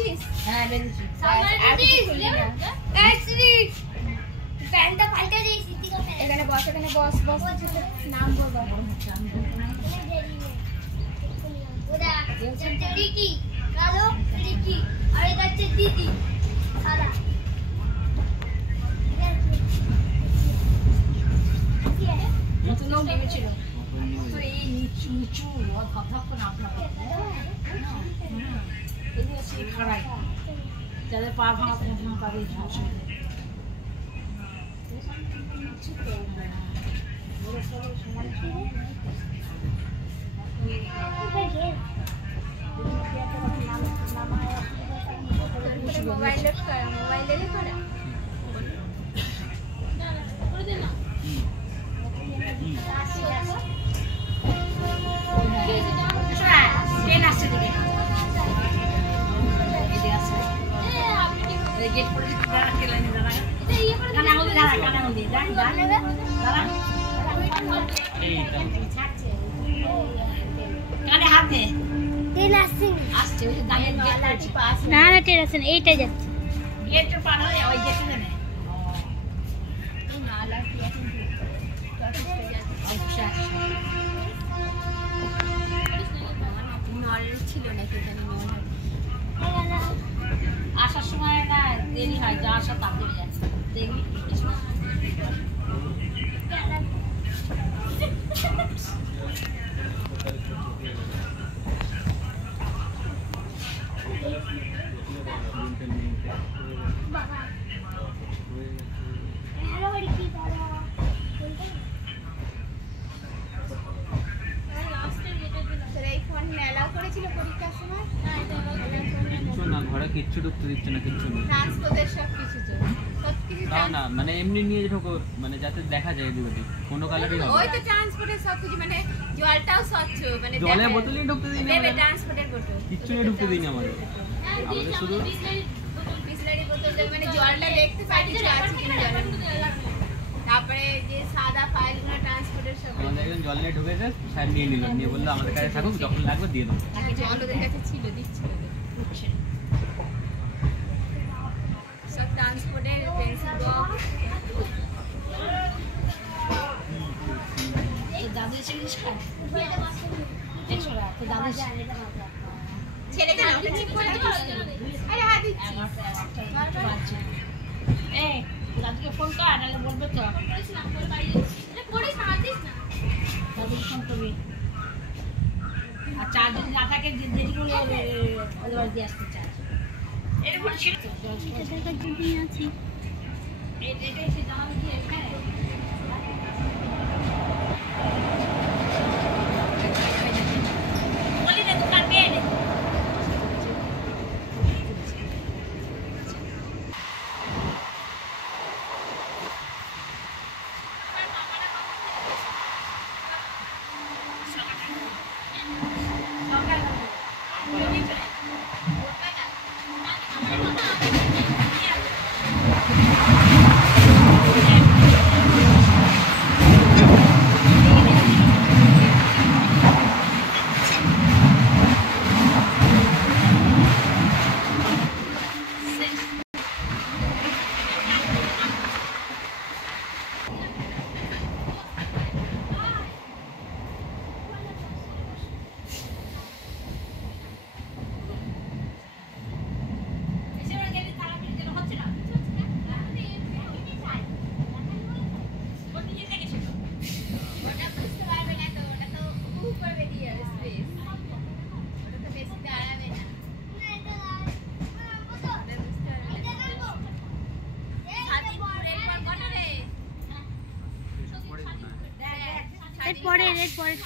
বেঁধেছিস? হ্যাঁ বেঁধেছি। আর কিছু খুলবি না। প্যান্টটা পাল্টে দিয়েছি। এখানে বস, এখানে বস বস নাম বলবো। ওরা রিকি কালো রিকি আর এটা হচ্ছে দিদি সাদা। নতুন লোক নেমেছিল। তো এই নিচু নিচু ভাব করে আপনার এগুলো সেই খাড়াই যাদের পা ভাঙা পৌঁছানো তাদের অসুবিধা। মোবাইলের করে ট্রেন আসছে দিকে গেট করে কানে হাত দে। ট্রেন আসছে আসছে ওই দাঁড়িয়ে না না ট্রেন আসছে এইটাই যাচ্ছে গেটের পার হয়ে ওই গেটে নেই ছিল নাকি আসার সময় না দেরি হয়, যা আসা তাড়াতাড়ি যায় দেখবি। ঘরে কিচ্ছু ঢুকতে দিচ্ছে না, কিচ্ছু নেই না মানে এমনি নিয়ে ঢোকো মানে যাতে দেখা যায় এদিকে কোনো কালারই হবে। ওই তো ট্রান্সপোর্টের সবকিছু মানে জলটাও স্বচ্ছ মানে জলে বোতলই ঢুকতে দিই না, দেবে ট্রান্সপোর্টের বোতল কিচ্ছু নিয়ে ঢুকতে দিই না আমাদের শুধু বিসলারি বোতল মানে জলটা দেখতে পাই কিছু আছে কিনা জলের মধ্যে। তারপরে যে সাদা ফাইলগুলো ট্রান্সপোর্টের সব আমাদের একজন জল নিয়ে ঢুকেছে, স্যার নিয়ে নিল, নিয়ে বললো আমাদের কাছে থাকুক, যখন লাগবে দিয়ে দেবো। জল ওদের কাছে ছিল, দিচ্ছিল সব ট্রান্সপোর্টের পেন্সিল বক্স। দাদু এসে জিনিস খায় তো দাদু ছেলেদের নাম ঠিক করে দিচ্ছি। আরে হ্যাঁ দিচ্ছি। এই দাদুকে ফোন কর, নাহলে বলবে তো দাদুকে ফোন করবি। আর চার্জ যদি না থাকে দেরি করলে ওদের বাড়ি দিয়ে আসতে চার্জ এরকম ছিল। এটাই সে জানাবে কি এখানে বলি না দোকান পেয়ে নে। এর পরের